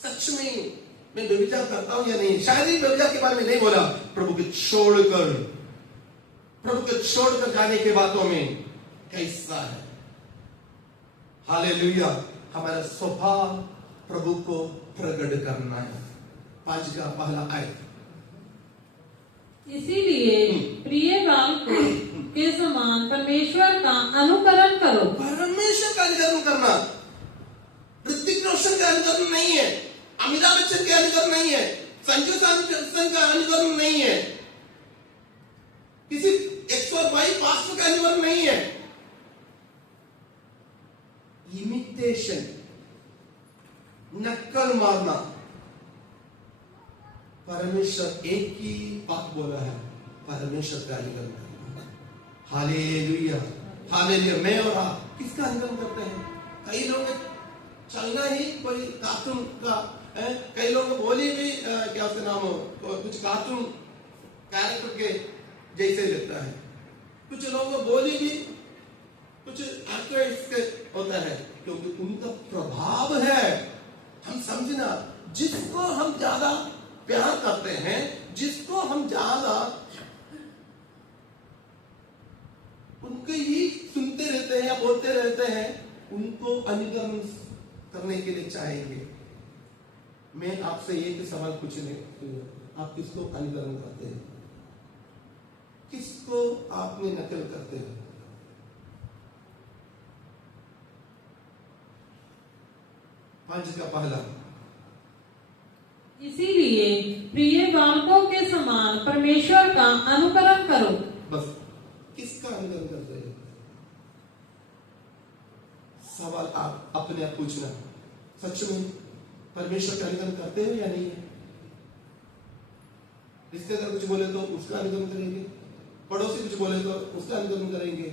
सच में मैं व्यभिचार करता हूं या नहीं। शारीरिक व्यभिचार के बारे में नहीं बोला, प्रभु के छोड़कर जाने के बातों में कैसा है, हालेलुया। हमारा स्वभाव प्रभु को प्रकट करना है, 5 का पहला आयत। इसीलिए प्रिय बालकों के समान परमेश्वर का अनुकरण करो। परमेश्वर का अनुकरण करना ऋतिक रोशन का अनुकरण नहीं है, अमिताभ बच्चन का अनुकरण नहीं है, संजू सैमसन का अनुकरण नहीं है, किसी 122 पास्टर का अनुकरण नहीं है। इमिटेशन, नक्कल मारना। परमेश्वर एक ही बात बोला है, परमेश्वर का अनुकरण करना। Hallelujah, hallelujah. मैं और आप किसका अनुकरण करते हैं? कई लोग चलना ही कोई कार्टून का है, कई लोग बोली भी क्या उसका नाम हो, कुछ कार्टून कैरेक्टर के जैसे लगता है, कुछ लोग बोली भी कुछ एक्टर्स के होता है, क्योंकि उनका प्रभाव है। हम समझना, जिसको हम ज्यादा प्यार करते हैं, जिसको हम ज्यादा उनके ही सुनते रहते हैं या बोलते रहते हैं, उनको अनुकरण करने के लिए चाहेंगे। मैं आपसे एक सवाल पूछने, आप किसको अनुकरण करते हैं? किसको आपने नकल करते हैं? पांच का पहला। इसीलिए प्रिय बालकों के समान परमेश्वर का अनुकरण करो। बस किसका अनुकरण करते हैं? सवाल आप अपने आप पूछना, सच में परमेश्वर का अनुकरण करते हो या नहीं है? रिश्तेदार कुछ बोले तो उसका अनुकरण करेंगे, पड़ोसी कुछ बोले तो उसका अनुकरण करेंगे।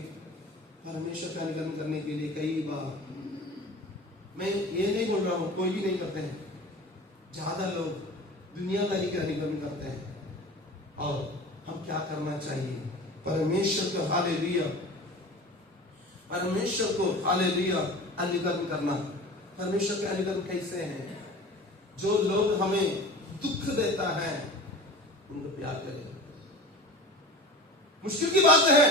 परमेश्वर का अनुकरण करने के लिए कई बार, मैं ये नहीं बोल रहा हूं कोई भी नहीं करते हैं, ज्यादा लोग दुनियादारी का अनुकरण करते हैं। और हम क्या करना चाहिए? परमेश्वर को हालेलुया, परमेश्वर को हालेलुया अनुकरण करना। परमेश्वर के अनुकरण कैसे हैं? जो लोग हमें दुख देता है उनको प्यार करें। मुश्किल की बात है,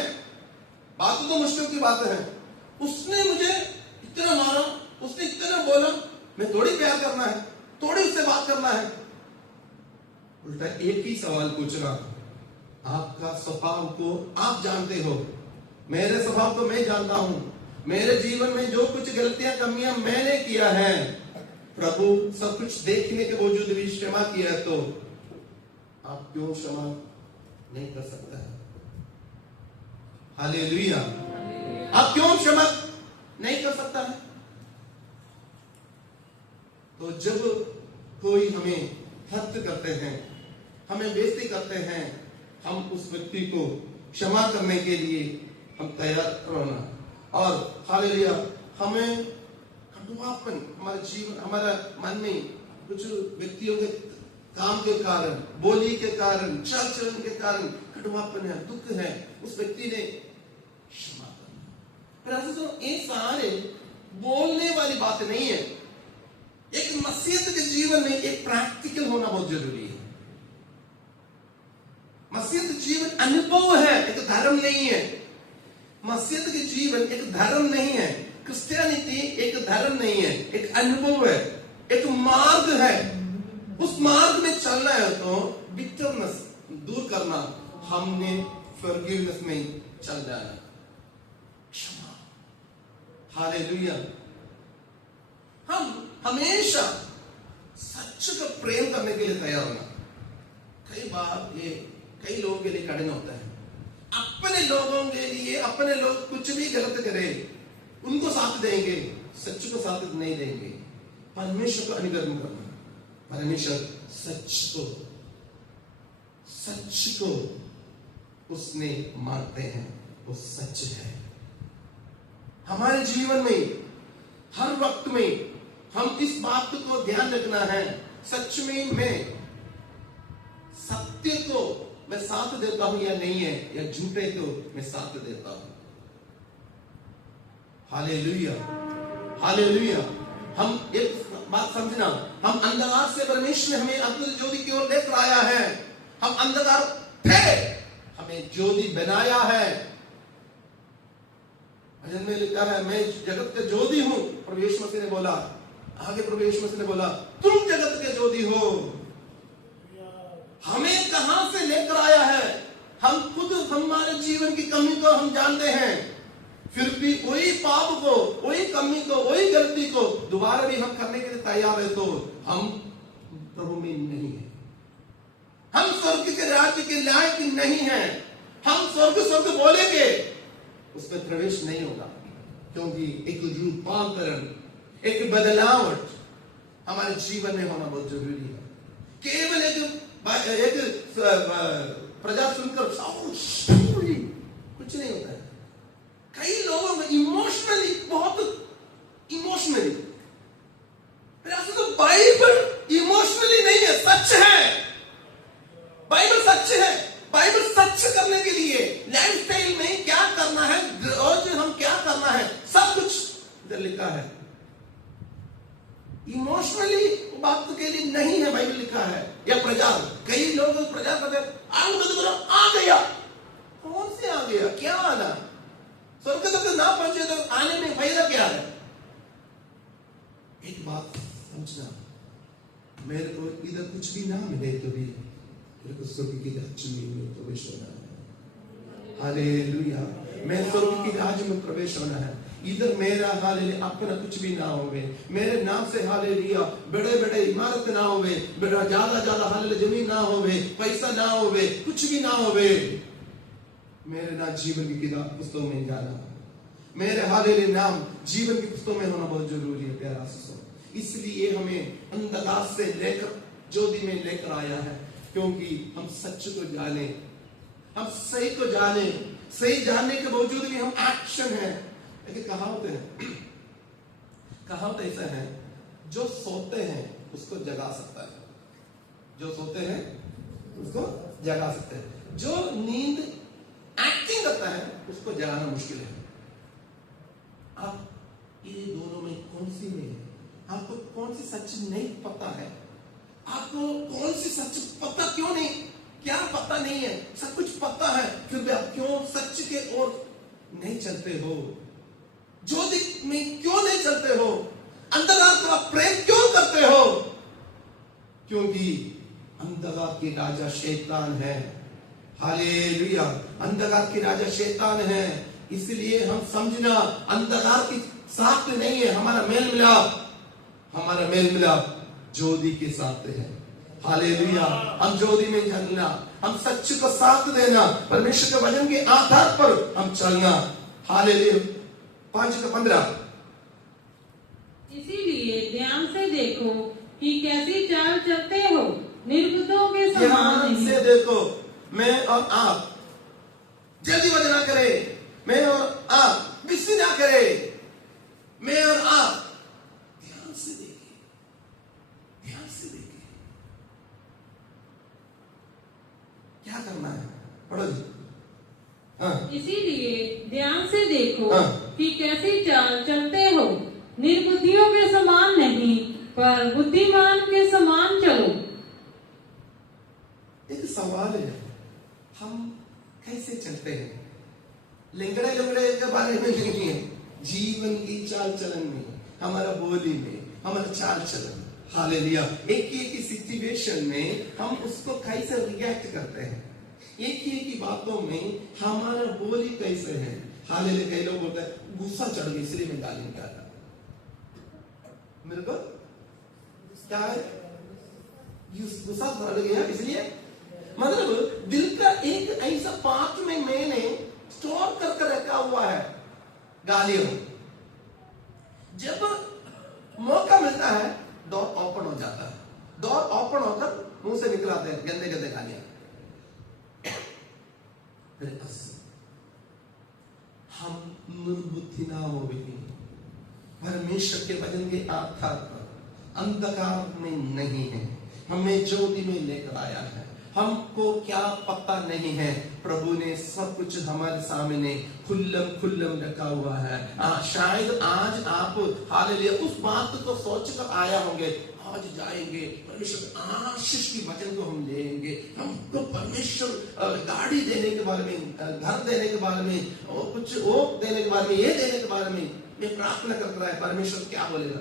बात तो मुश्किल की बात है। उसने मुझे इतना मारा, उसने इतना बोला, मैं थोड़ी प्यार करना है, थोड़ी उससे बात करना है। उल्टा एक ही सवाल पूछना, आपका स्वभाव को आप जानते हो, मेरे स्वभाव को मैं जानता हूं। मेरे जीवन में जो कुछ गलतियां कमियां मैंने किया है, प्रभु सब कुछ देखने के बावजूद भी क्षमा किया है, तो आप क्यों क्षमा नहीं कर सकता है? हालेलुया। आप क्यों क्षमा नहीं कर सकता है? तो जब कोई हमें हत्या करते हैं, हमें बेइज्जती करते हैं, हम उस व्यक्ति को क्षमा करने के लिए हम तैयार रहना। और हालेलुया, हमें कटुआपन हमारे जीवन, हमारा मन में कुछ व्यक्तियों के काम के कारण, बोली के कारण, चाल चलन के कारण कटुआपन है, दुख है, उस व्यक्ति ने क्षमा करना। तो ये सारे बोलने वाली बात नहीं है। एक मसीहत के जीवन में एक प्रैक्टिकल होना बहुत जरूरी है। मसीहत जीवन अनुभव है, एक धर्म नहीं है। मसीहत के जीवन एक धर्म नहीं है। क्रिश्चियनिटी एक धर्म नहीं है, एक अनुभव है, एक मार्ग है। उस मार्ग में चलना है तो बिटरनेस दूर करना, हमने फॉरगिवनेस में चल जाना, क्षमा। हालेलुया। हम हमेशा सच का प्रेम करने के लिए तैयार होना। कई बार ये कई लोगों के लिए कठिन होता है। अपने लोगों के लिए, अपने लोग कुछ भी गलत करें उनको साथ देंगे, सच को साथ नहीं देंगे। परमेश्वर को अनुकरण करना। परमेश्वर सच को उसने मानते हैं, वो सच है। हमारे जीवन में हर वक्त में हम इस बात को ध्यान रखना है, सच में मैं सत्य को मैं साथ देता हूं या नहीं है, या झूठे को मैं साथ देता हूं। Hallelujah, hallelujah. हम एक बात समझना, हम अंधकार से परमेश्वर ने हमें अपनी ज्योति की ओर लेकर आया है। हम अंधकार थे, हमें ज्योति बनाया है। भजन में लिखा है, मैं जगत के ज्योति हूं। प्रभु यीशु मसीह ने बोला, आगे प्रभु यीशु मसीह ने बोला, तुम जगत के ज्योति हो। हमें कहां से लेकर आया है। हम खुद हमारे जीवन की कमी को हम जानते हैं, फिर भी वही पाप को, वही कमी को, वही गलती को दोबारा भी हम करने के लिए तैयार है, तो हम प्रभु में नहीं है। हम स्वर्ग के राज्य के लायक नहीं है। हम स्वर्ग बोलेंगे, उसमें प्रवेश नहीं होगा, क्योंकि एक रूपांतरण, एक बदलावट हमारे जीवन में होना बहुत जरूरी है। केवल एक प्रजा सुनकर कुछ नहीं होता है। कई लोगों में इमोशनली, बहुत इमोशनली, तो बाइबल इमोशनली नहीं है, सच है। बाइबल सच है। बाइबल सच करने के लिए लाइफस्टाइल में क्या करना है, रोज हम क्या करना है, सब कुछ इधर लिखा है। इमोशनली बात के लिए नहीं है बाइबल लिखा है। या प्रजा, कई लोग प्रजा कहते आ गया, कौन से आ गया, क्या आना, स्वर्ग तक ना पहुंचे तो आने में फायदा क्या है। एक बात समझना, मेरे को इधर कुछ भी ना मिले तो भी मेरे को स्वर्ग की राज्य में प्रवेश होना है। हालेलुया, मैं स्वर्ग की राज्य में प्रवेश होना है। इधर मेरा हालेलुया अपना कुछ भी ना होवे, मेरे नाम से हालेलुया बड़े बड़े इमारत ना होवे, बड़ा ज्यादा हालेलुया जमीन ना होवे, पैसा ना होवे, कुछ भी ना होवे, मेरे नाम जीवन की किताब पुस्तकों में जाना, मेरे हालेलुया नाम जीवन की पुस्तकों में होना बहुत जरूरी है प्यारा दोस्तों। इसलिए हमें अंधकार से लेकर ज्योति में लेकर आया है, क्योंकि हम सच को जाने, हम सही को जाने, सही जानने के बावजूद भी हम एक्शन है। लेकिन कहावत ऐसा है, जो सोते हैं उसको जगा सकता है, जो सोते हैं उसको जगा सकते हैं, जो नींद एक्टिंग करता है उसको जगाना मुश्किल है। आप ये दोनों में कौन सी में है? आपको कौन सी सच नहीं पता है? आपको कौन सी सच पता क्यों नहीं, क्या पता नहीं है? सब कुछ पता है, फिर भी आप क्यों सच के ओर नहीं चलते हो? ज्योति में क्यों नहीं चलते हो? अंधकार को आप प्रेम क्यों करते हो? क्योंकि अंधकार की राजा शैतान है। हालेलुया, अंधकार की राजा शैतान है। इसलिए हम समझना, अंधकार की साथ नहीं है हमारा मेल मिलाप, हमारा मेल मिलाप ज्योति के साथ है। हालेलुया, हम ज्योति में चलना, हम सच को साथ देना, परमेश्वर के वचन के आधार पर हम चलना। हालेलुया, 5:15। इसीलिए ध्यान से देखो कि कैसी चाल चलते हो, निर्बुद्धों के समान नहीं। से देखो, मैं और आप जल्दीबाजी ना करें, मैं और आप बिस्सी ना करें, मैं और आप ध्यान से देखें, ध्यान से देखें क्या करना है। पढ़ो जी। हाँ। इसीलिए ध्यान से देखो हाँ। कि कैसी चाल चलते हो, निर्बुद्धियों के समान नहीं पर बुद्धिमान के समान चलो। एक सवाल है, हम कैसे चलते हैं? लिंगड़े लुंगड़े के बारे में नहीं है, जीवन की चाल चलन में, हमारा बोली में, हमारा चाल चलन। हालेलुया, एक ही सिचुएशन में हम उसको कैसे रिएक्ट करते हैं, एक ही बातों में हमारा बोली कैसे है। हालेलुया, कई लोग बोलते हैं गुस्सा चढ़ गया इसलिए मैं गाली निकाला। मेरे को क्या है, गुस्सा चढ़ गया इसलिए, मतलब दिल का एक ऐसा पार्ट में मैंने स्टोर करके रखा हुआ है गालियों। जब मौका मिलता है डोर ओपन हो जाता है, डोर ओपन होकर मुंह से निकलाते हैं गंदे गंदे गालियां। हम निर्बुद्धि ना हो भी परमेश्वर के वचन के आधार पर अंधकार में नहीं है, हमें ज्योति में लेकर आया है। हमको क्या पता नहीं है, प्रभु ने सब कुछ हमारे सामने खुल्लम रखा हुआ है। शायद आज आप हालेलुया उस बात को सोचकर आया होंगे, आज जाएंगे परमेश्वर आशीष की वचन को हम लेंगे, हमको परमेश्वर गाड़ी देने के बारे में, घर देने के बारे में, और कुछ वो देने के बारे में, ये देने के बारे में मैं प्रार्थना कर रहा है। परमेश्वर क्या बोलेगा?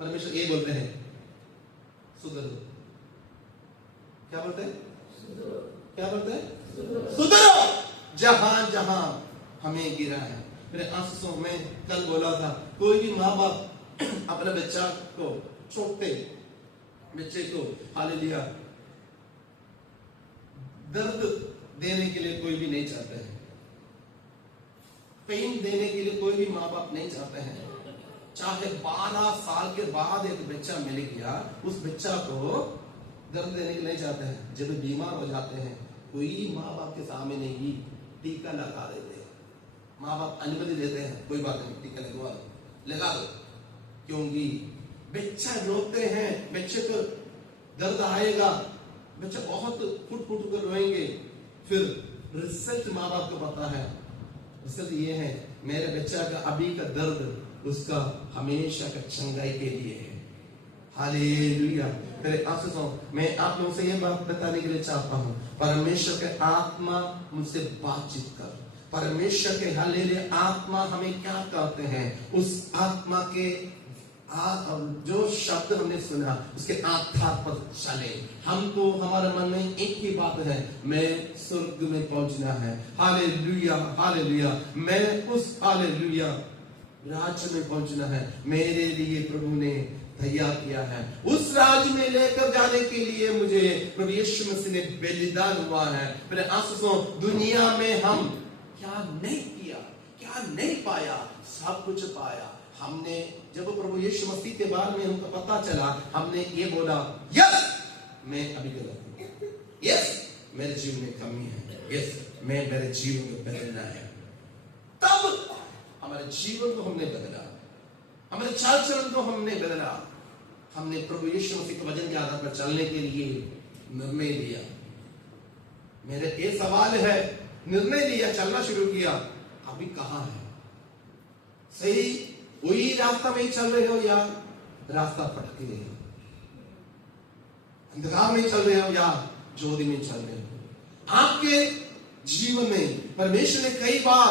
परमेश्वर ये बोलते हैं सुधरो। क्या बोलते हैं? क्या बोलते हैं? सुधरो। जहां जहां हमें गिरा है। मेरे आंसू में कल बोला था, कोई भी माँ बाप अपने बच्चा को, छोटे बच्चे को हालेलुया दर्द देने के लिए कोई भी नहीं चाहते हैं, पेन देने के लिए कोई भी माँ बाप नहीं चाहते हैं। चाहे 12 साल के बाद एक बच्चा मिल गया, उस बच्चा को दर्द देने के लिए नहीं चाहते हैं। जब बीमार हो जाते हैं, कोई माँ बाप के सामने नहीं टीका लगा देते हैं। माँ बाप अनुमति देते हैं, कोई बात नहीं, टीका लगा दो, क्योंकि बच्चा रोते हैं, बच्चे को दर्द आएगा, बच्चा बहुत फुट फुट कर रोएंगे। फिर रिजल्ट माँ बाप को पता है, रिजल्ट ये है, मेरे बच्चा का अभी का दर्द उसका हमेशा का चंगाई के लिए है। हालेलुया। मेरे आंसू मैं आप लोगों से ये बात बताने के लिए चाहता हूँ, परमेश्वर के आत्मा मुझसे बातचीत कर। परमेश्वर के हालेलुया आत्मा हमें क्या कहते हैं, उस आत्मा के जो शब्द हमने सुना उसके आधार पर चले। हमको हमारे मन में एक ही बात है, मैं स्वर्ग में पहुंचना है। Hallelujah hallelujah. मैं उस हालेलुया राज्य में पहुंचना है, मेरे लिए प्रभु ने तैयार किया है। उस राज्य में लेकर जाने के लिए मुझे प्रभु यीशु मसीह ने बलिदान हुआ है। मेरे आंसू दुनिया में हम क्या नहीं किया, क्या नहीं पाया, सब कुछ पाया हमने। जब प्रभु यीशु मसीह के बारे में हमको पता चला, हमने ये बोला, यस मैं अभी गलत हूं, यस मेरे जीवन में कमी है, यस मैं मेरे जीवन में बदलना है। तब हमारे जीवन को हमने बदला, हमारे चाल चलन को हमने बदला। हमने प्रभु यीशु मसीह के वचन के आधार पर चलने के लिए निर्णय लिया। मेरे ये सवाल है, निर्णय लिया, चलना शुरू किया, अभी कहां है? सही वही रास्ता में चल रहे हो या रास्ता भटके रहे हो? अंधकार में चल रहे हो या ज्योति में चल रहे हो? आपके जीवन में परमेश्वर ने कई बार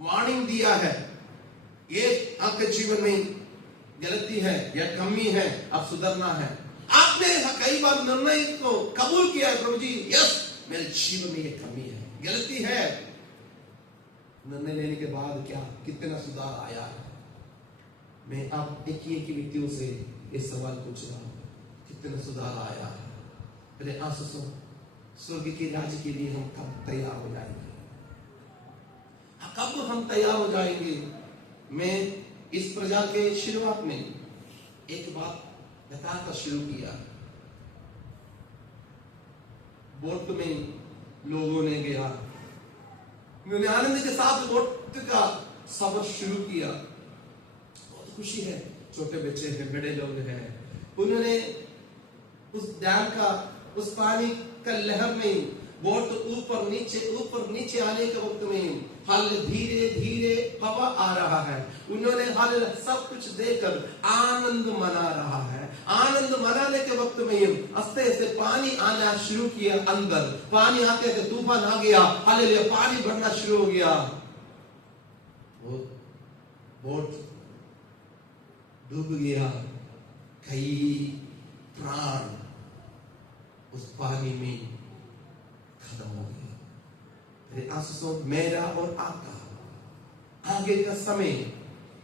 वार्निंग दिया है, ये आपके जीवन में गलती है या कमी है, अब सुधरना है। आपने कई बार निर्णय को कबूल किया है, प्रभु जी यस मेरे जीवन में ये कमी है, गलती है। निर्णय लेने के बाद क्या कितना सुधार आया है? मैं आप एक ही व्यक्तियों से ये सवाल पूछ रहा हूं, कितना सुधार आया है? मेरे आंसू स्वर्ग के राज्य के लिए हम कब तैयार हो जाएंगे? कब हम तैयार हो जाएंगे? मैं इस प्रजा के शुरुआत में एक बात बताकर शुरू किया। बोट में लोगों ने गया, उन्होंने आनंद के साथ बोट का सफर शुरू किया। बहुत खुशी है, छोटे बच्चे हैं, बड़े लोग हैं। उन्होंने उस डैम का, उस पानी का लहर में बोट ऊपर नीचे आने के वक्त में हल धीरे धीरे हवा आ रहा है। उन्होंने हल सब कुछ देखकर आनंद मना रहा है। आनंद मनाने के वक्त में आस्ते आस्ते पानी आना शुरू किया, अंदर पानी आते थे, तूफान आ गया, हालेलुया पानी भरना शुरू हो गया। बोट डूब गया, कई प्राण उस पानी में खत्म हो गया। आंसू मेरा और आपका आगे का समय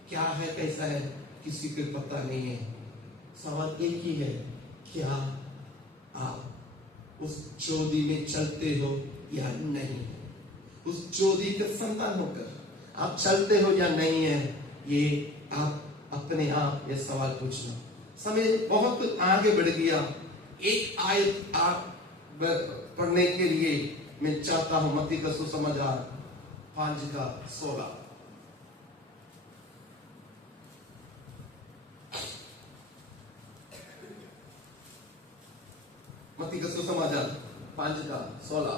क्या है, कैसा है, किसी को पता नहीं है। सवाल एक ही है, क्या आप उस ज्योति में चलते हो या नहीं? उस ज्योति के संतान होकर आप चलते हो या नहीं है? ये आप अपने आप ये सवाल पूछना। समय बहुत आगे बढ़ गया। एक आयत आप पढ़ने के लिए मैं चाहता हूं, मत्ती का सुसमाचार 5:16। मत्ती का सुसमाचार 5:16।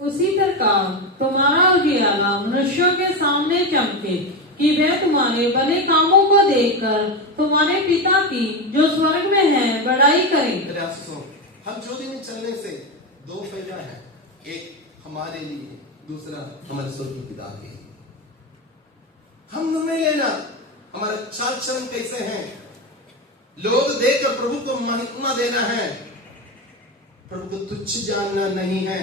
उसी प्रकार तुम्हारा उजियाला मनुष्यों के सामने चमके, कि वे तुम्हारे भले कामों को देखकर तुम्हारे पिता की जो स्वर्ग में है बड़ाई करें। हम ज्योति में चलने से दो फायदा है, एक हमारे लिए, दूसरा हमारे स्वर्गीय पिता के लिए। हम निर्णय लेना हमारा चाल चलन कैसे है, लोग देखकर प्रभु को महिमा देना है। प्रभु को तुच्छ जानना नहीं है।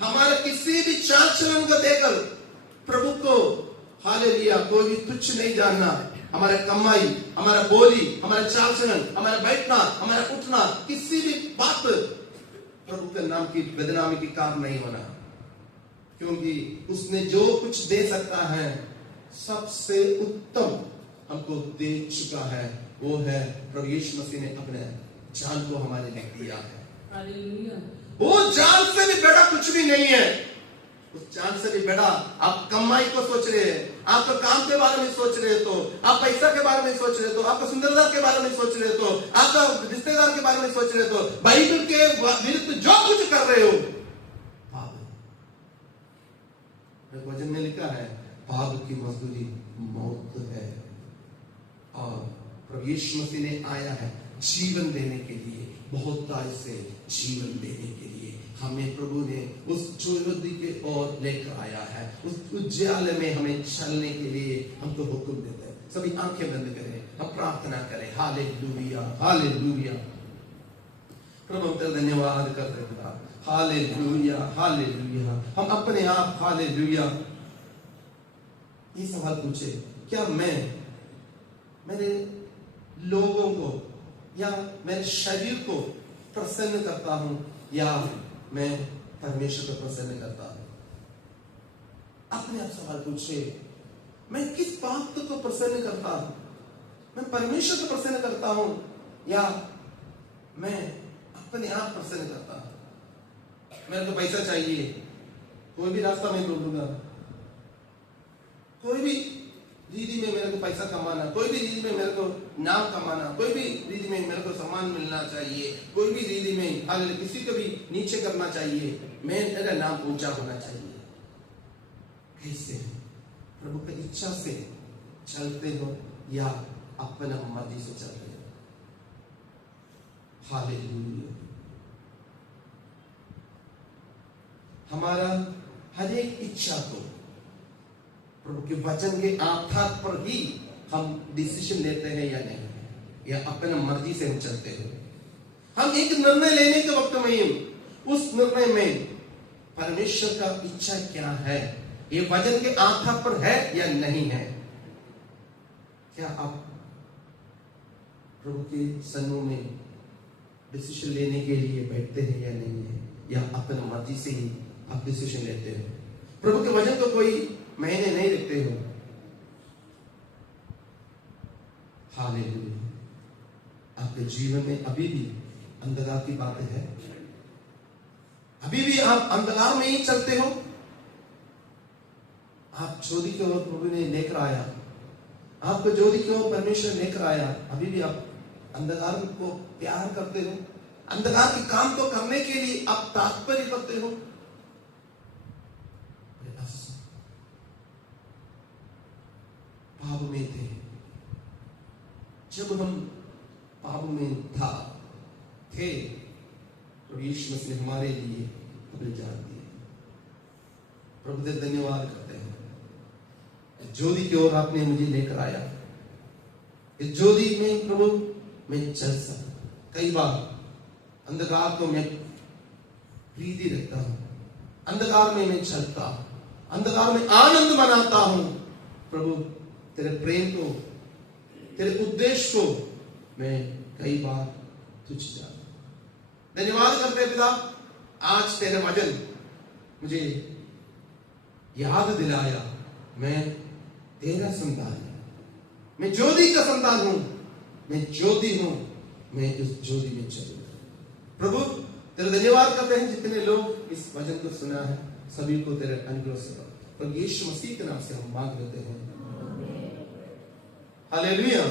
हमारे किसी भी चाल चलन को देखकर प्रभु को हालेलुया कोई भी तुच्छ नहीं जानना। हमारा कमाई, हमारा बोली, हमारा चाल चलन, हमारा बैठना, हमारा उठना, किसी भी बात प्रभु के नाम की बदनामी की काम नहीं होना, क्योंकि उसने जो कुछ दे सकता है सबसे उत्तम हमको दे चुका है, वो है प्रभु यीशु मसीह ने अपने जान को हमारे लिए दिया है। हालेलुया। वो जान से भी बड़ा कुछ भी नहीं है। उस जान से भी बड़ा आप कमाई को सोच रहे हैं, आप तो काम के बारे में सोच रहे हो, तो आप पैसा के बारे में सोच रहे हो, तो आपका सुंदरता के बारे में सोच रहे हो, तो आपका रिश्तेदार के बारे में सोच रहे हो, तो बाइबल के विरुद्ध जो कुछ कर रहे हो पाप है। वचन में लिखा है पाप की मजदूरी मौत है, और प्रभु यीशु मसीह ने आया है जीवन देने के लिए, बहुतायत से जीवन देने के लिए। हमें प्रभु ने उस ज्योति के ओर लेकर आया है, उस उज्याले में हमें चलने के लिए हमको हुक्म देता है। सभी आंखें बंद करें, हम प्रार्थना करें। Hallelujah, hallelujah. प्रभु तेरा धन्यवाद करते हैं। Hallelujah, hallelujah. हम अपने आप हालेलुया ये सवाल पूछे, क्या मैं मेरे लोगों को या मेरे शरीर को प्रसन्न करता हूं, या मैं परमेश्वर को प्रसन्न करता हूं? अपने आप सवाल पूछे, मैं किस बात को प्रसन्न करता हूं? मैं परमेश्वर को प्रसन्न करता हूं, या मैं अपने आप प्रसन्न करता हूं? मेरे को पैसा चाहिए, कोई भी रास्ता मैं ढूंढूंगा, कोई भी रीति में मेरे को पैसा कमाना, कोई भी रीति में मेरे को नाम कमाना, कोई भी रीति में मेरे को सम्मान मिलना चाहिए, कोई भी रीति में हालेलुया किसी को भी नीचे करना चाहिए, मेरा नाम ऊंचा होना चाहिए। कैसे प्रभु की इच्छा से चलते हो या अपना मर्जी से चलते हो? हालेलुया। हमारा हर एक इच्छा को प्रभु के वचन के आधार पर ही हम डिसीजन लेते हैं या नहीं, या अपना मर्जी से हम चलते हैं। हम एक निर्णय लेने के वक्त में उस निर्णय में परमेश्वर का इच्छा क्या है, ये वचन के आधार पर है या नहीं है? क्या आप प्रभु के समूह में डिसीजन लेने के लिए बैठते हैं या नहीं है, या अपनी मर्जी से ही आप डिसीजन लेते हो? प्रभु के वचन को कोई महीने नहीं लिखते हो। हालेलुया। आपके जीवन में अभी भी अंधकार की बातें हैं, अभी भी आप अंधकार में ही चलते हो। आप ज्योति की ओर प्रभु ने लेकर आया, आपको ज्योति की ओर परमेश्वर लेकर आया, अभी भी आप अंधकार को प्यार करते हो, अंधकार के काम को करने के लिए आप तात्पर्य करते हो। पाप में थे, जब हम पाप में थे तो यीशु मसीह ने हमारे लिए अपनी जान दी। प्रभु से धन्यवाद करते हैं, ज्योति की ओर आपने मुझे लेकर आया। इस ज्योति में प्रभु मैं चल सकता। कई बार अंधकार को मैं प्रीति रखता हूं, अंधकार में मैं चलता हूं, अंधकार में आनंद मनाता हूं। प्रभु तेरे प्रेम को, तेरे उद्देश्य को मैं कई बार तुझ जाता। धन्यवाद करते हैं पिता, आज तेरे वचन मुझे याद दिलाया मैं तेरा संतान हूं, मैं ज्योति का संतान हूं, मैं ज्योति हूं, मैं उस ज्योति में चलूंगा। प्रभु तेरा धन्यवाद करते हैं, जितने लोग इस वचन को सुना है सभी को तेरे अनुग्रह से और यीशु मसीह के नाम से हम मांग लेते हैं। हालेलुया।